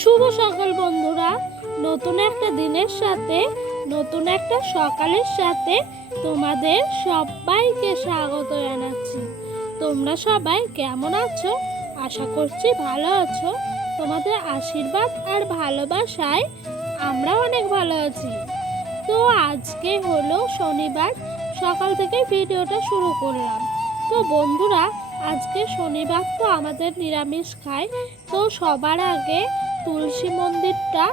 শুভ সকাল বন্ধুরা। নতুন একটা দিনের সাথে, নতুন একটা সকালের সাথে তোমাদের সবাইকে স্বাগত জানাচ্ছি। তোমরা সবাই কেমন আছো? আশা করছি ভালো আছো। তোমাদের আশীর্বাদ আর ভালোবাসায় আমরা অনেক ভালো আছি। তো আজকে হলো শনিবার, সকাল থেকে ভিডিওটা শুরু করলাম। তো বন্ধুরা, আজকে শনিবার তো আমাদের নিরামিষ খায়। তো সবার আগে তুলসী মন্দিরটা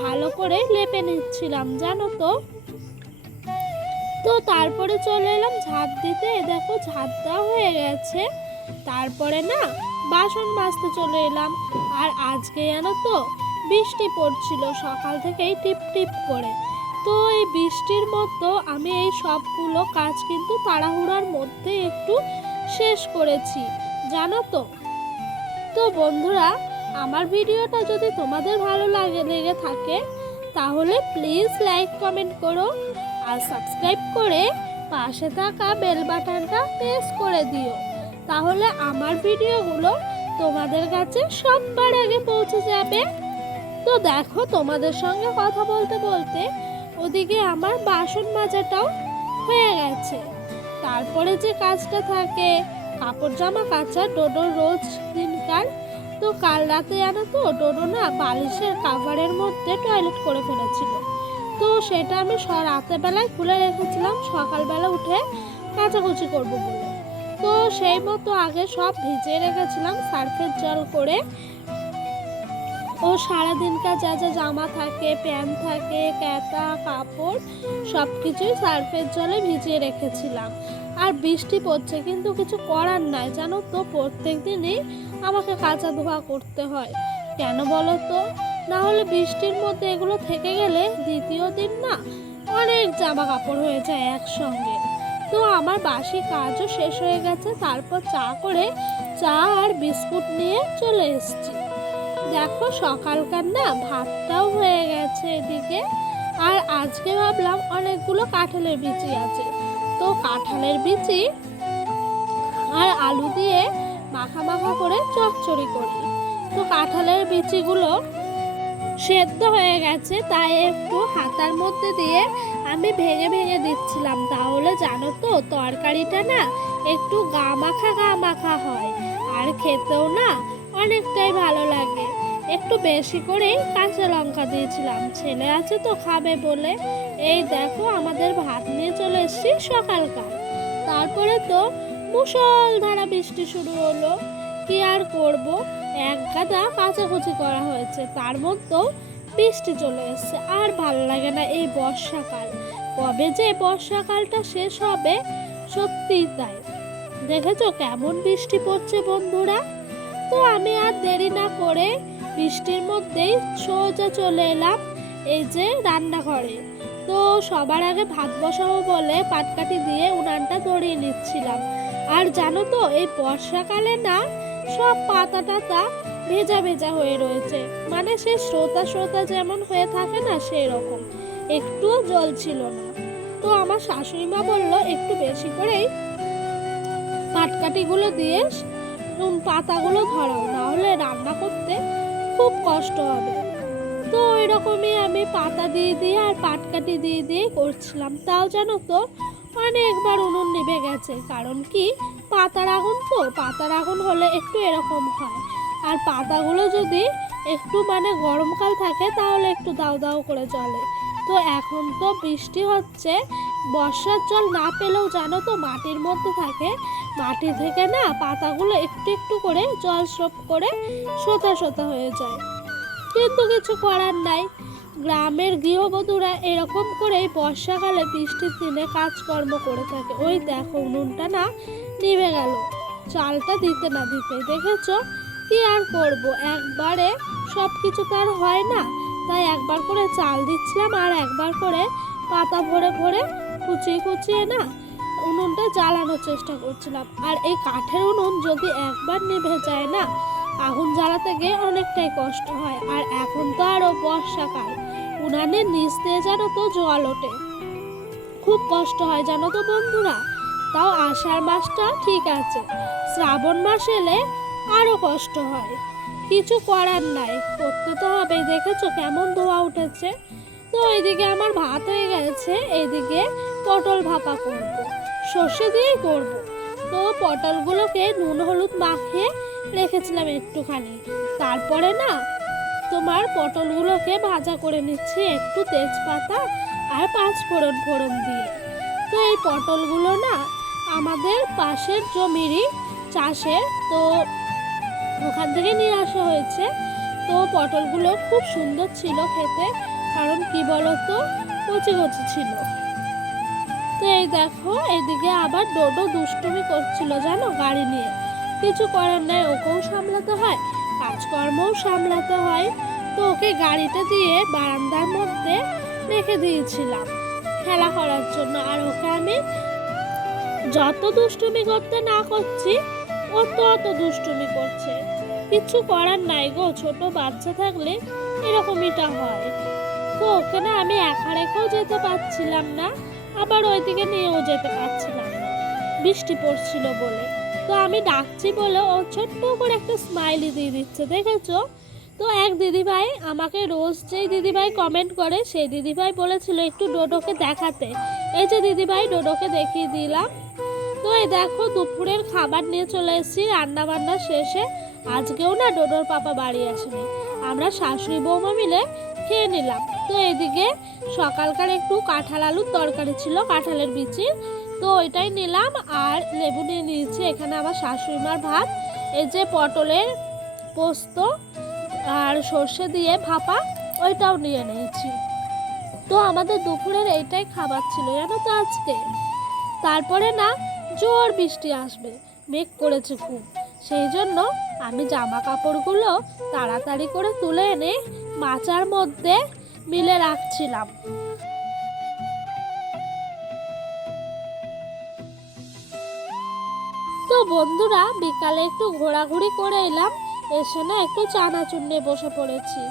ভালো করে লেপে নিচ্ছিলাম, জানো তো? তো তারপরে চলে এলাম ঝাঁট দিতে। দেখো ঝাঁট দেওয়া হয়ে গেছে। তারপরে না বাসন মাজতে চলে এলাম। আর আজকে জানো তো বৃষ্টি পড়ছিল, সকাল থেকেই টিপ টিপ করে। তো এই বৃষ্টির মতো আমি এই সবগুলো কাজ কিন্তু তাড়াহুড়ার মধ্যে একটু শেষ করেছি, জানো তো? তো বন্ধুরা আমার ভিডিওটা যদি তোমাদের ভালো লাগে, লেগে থাকে, তাহলে প্লিজ লাইক কমেন্ট করো আর সাবস্ক্রাইব করে পাশে থাকা বেল বাটনটা প্রেস করে দিও। তাহলে আমার ভিডিওগুলো তোমাদের কাছে সবার আগে পৌঁছে যাবে। তো দেখো, তোমাদের সঙ্গে কথা বলতে বলতে ওদিকে আমার বাসন মাজাটাও হয়ে গেছে। তারপরে যে কাজটা থাকে, কাপড় জামা কাচা ডোডো রোজ দিনকার তো কাল রাতে জানো তো ডোডো না বালিশের কাভারের মধ্যে টয়লেট করে ফেলেছিল। তো সেটা আমি স- রাতের বেলায় খুলে রেখেছিলাম, সকালবেলা উঠে কাচাকুচি করব বলে। তো সেই মতো আগে সব ভিজিয়ে রেখেছিলাম সার্ফের জল করে। ও সারাদিনকার যা যা জামা থাকে, প্যান্ট থাকে ক্যাতা কাপড় সব কিছুই সার্ফের জলে ভিজিয়ে রেখেছিলাম। আর বৃষ্টি পড়ছে, কিন্তু কিছু করার নাই। জানো তো, প্রত্যেক দিনই আমাকে কাঁচা ধোয়া করতে হয়। কেন বলো তো? না হলে বৃষ্টির মধ্যে এগুলো থেকে গেলে দ্বিতীয় দিন না অনেক জামা কাপড় হয়ে যায় একসঙ্গে। তো আমার বাসি কাজও শেষ হয়ে গেছে, তারপর চা করে চা আর বিস্কুট নিয়ে চলে এসেছি। দেখো, সকালকার না ভাতটাও হয়ে গেছে এদিকে। আর আজকে ভাবলাম অনেকগুলো কাঁঠালের বিচি আছে। তো কাঁঠালের বিচি আর আলু দিয়ে মাখা মাখা করে চচ্চড়ি করি। তো কাঁঠালের বিচিগুলো সেদ্ধ হয়ে গেছে, তাই একটু হাতার মধ্যে দিয়ে আমি ভেঙে ভেঙে দিচ্ছিলাম। তাহলে জানো তো, তরকারিটা না একটু গা মাখা গা মাখা হয়, আর খেতেও না অনেকটাই ভালো লাগে। একটু বেশি করেই কাঁচা লঙ্কা দিয়েছিলাম। ছেলে আছে তো খাবে বলে। এই দেখো আমাদের ভাত নিয়ে চলে এসেছি সকালকার। তারপরে তো মুষলধারা বৃষ্টি শুরু হলো। কি আর করব? এক গাদা কাচাকুচি করা হয়েছে। তার মধ্যেও বৃষ্টি চলে এসছে। আর ভালো লাগে না এই বর্ষাকাল। কবে যে বর্ষাকালটা শেষ হবে, সত্যিই তাই। দেখেছ কেমন বৃষ্টি পড়ছে বন্ধুরা? তো আমি আর দেরি না করে বৃষ্টির মধ্যেই সোজা চলে এলাম এই যে রান্নাঘরে। তো সবার আগে ভাত বসাবো বলে পাটকাঠি দিয়ে উনানটা ধরিয়ে নিচ্ছিলাম। আর জানো তো, এই বর্ষাকালে না সব পাতা টাতা ভেজা ভেজা হয়ে রয়েছে। মানে সে শ্রোতা শ্রোতা যেমন হয়ে থাকে না সেই রকম একটুও জল ছিল না। তো আমার শাশুড়ি মা বলল, একটু বেশি করেই পাটকাঠিগুলো দিয়ে পাতাগুলো ধরাও। না হলে রান্না করতে খুব কষ্ট হবে। তো এরকমই আমি পাতা দিয়ে দিয়ে আর পাটকাঠি দিয়ে দিয়ে করছিলাম। তাও জানো তো, অনেকবার উনুন নিভে গেছে। কারণ কি? পাতার আগুন তো, পাতার আগুন হলে একটু এরকম হয়। আর পাতাগুলো যদি একটু মানে গরমকাল থাকে, তাহলে একটু দাও দাও করে চলে তো এখন তো বৃষ্টি হচ্ছে। বর্ষার জল না পেলেও জানো তো মাটির মধ্যে থাকে। মাটি থেকে না পাতাগুলো একটু একটু করে জল স্রোপ করে সোতা সোতা হয়ে যায়। কিন্তু কিছু করার নাই। গ্রামের গৃহবধূরা এরকম করেই বর্ষাকালে বৃষ্টির দিনে কাজকর্ম করে থাকে। ওই দেখো, নুনটা না নিভে গেল। চালটা দিতে না দিতে দেখেছ কি আর করব? একবারে সব কিছু তার হয় না। তাই একবার করে চাল দিচ্ছিলাম আর একবার করে পাতা ভরে ভরে কুচিয়ে কুচিয়ে না উনুনটা জ্বালানোর চেষ্টা করছিলাম। আর এই কাঠের উনুন যদি একবার নিভে যায় না, আগুন জ্বালাতে গিয়ে অনেকটাই কষ্ট হয়। আর এখন তো আরও বর্ষাকাল। উনানের নিচ দিয়ে যেন তো জল ওঠে। খুব কষ্ট হয় জানো তো বন্ধুরা? তাও আষাঢ় মাসটা ঠিক আছে। শ্রাবণ মাস এলে আরও কষ্ট হয়। কিছু করার নাই। করতে তো হবে দেখেছ কেমন ধোয়া উঠেছে? তো এইদিকে আমার ভাত হয়ে গেছে। এইদিকে পটল ভাপা করব। সর্ষে দিয়েই করব। তো পটলগুলোকে নুন, হলুদ মাখিয়ে রেখেছিলাম একটুখানি। তারপরে না, তোমার পটলগুলোকে ভাজা করে নিচ্ছি একটু তেজপাতা আর পাঁচ ফোড়ন ফোড়ন দিয়ে। তো এই পটলগুলো না, আমাদের পাশের জমিরই চাষের, তো ওখান থেকে নিয়ে আসা হয়েছে। তো পটলগুলো খুব সুন্দর ছিল খেতে, কারণ কি বলতো, কচি কচি ছিল। তো এই দেখো, এদিকে আবার ডোডো দুষ্টুমি করছিল, জানো, গাড়ি নিয়ে। কিছু করার নাই, ওকেও সামলাতে হয়, কাজকর্মও সামলাতে হয়। তো ওকে গাড়িটা দিয়ে বারান্দার মধ্যে রেখে দিয়েছিলাম, খেলা করার জন্য। আর ওকে আমি যত দুষ্টুমি করতে না করছি, ও তত দুষ্টুমি করছে। কিছু করার নাই গো, ছোট বাচ্চা থাকলে এরকমইটা হয়। তো ওকে না আমি একা রেখেও যেতে পারছিলাম না। আবার ওইদিকে নিয়েও যেতে পারছিলাম না। বৃষ্টি পড়ছিল বলে। তো আমি ডাকছি বলে ও ছোট্ট করে একটা স্মাইলি দিয়ে দিচ্ছে, দেখেছ? তো এক দিদিভাই আমাকে রোজ যেই দিদিভাই কমেন্ট করে, সেই দিদিভাই বলেছিল একটু ডোডোকে দেখাতে। এই যে দিদিভাই, ডোডোকে দেখিয়ে দিলাম। তো এই দেখো, দুপুরের খাবার নিয়ে চলে এসেছি রান্না বান্না শেষে। আজকেও না ডোডোর পাপা বাড়ি আসেনি। আমরা শাশুড়ি বৌমা মিলে খেয়ে নিলাম। তো এদিকে সকালকার একটু কাঁঠাল আলুর তরকারি ছিল, কাঁঠালের বিচি। তো ওইটাই নিলাম আর লেবু নিয়ে নিয়েছি, এখানে আমার শাশুড়ি মার ভাত। এই যে পটলের পোস্ত আর সর্ষে দিয়ে ভাপা, ওইটাও নিয়ে নিয়েছি। তো আমাদের দুপুরের এইটাই খাবার ছিল, জানো তো আজকে? তারপরে না জোর বৃষ্টি আসবে, মেঘ করেছে খুব। সেই জন্য আমি জামা কাপড়গুলো তাড়াতাড়ি করে তুলে এনে মাচার মধ্যে মিলে রাখছিলাম। তো বন্ধুরা, বিকালে একটু ঘোরাঘুরি করে এলাম এসে না একটু চানাচুর নিয়ে বসে পড়েছি।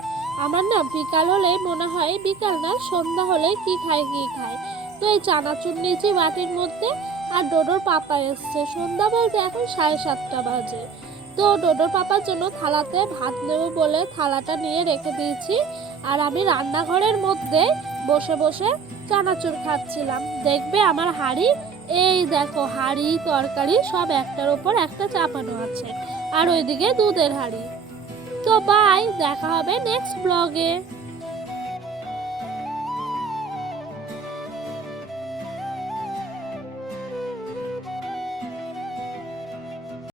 আমার না বিকাল হলে মনে হয় বিকাল না সন্ধ্যা হলে কি খায় কি খায়। তো এই চানাচুর নিয়েছি বাটির মধ্যে, আর ডোডোর পাপা এসছে। সন্ধ্যা বলতে এখন সাড়ে সাতটা বাজে। তো ডোডোর পাপার জন্য থালাতে ভাত নেব বলে থালাটা নিয়ে রেখে দিয়েছি। আর আমি রান্নাঘরের মধ্যে বসে বসে চানাচুর খাচ্ছিলাম। দেখবে আমার হাড়ি? এই দেখো হাড়ি, তরকারি সব একটার ওপর একটা চাপানো আছে। আর ওইদিকে দুধের হাড়ি। তো বাই, দেখা হবে নেক্সট ব্লগে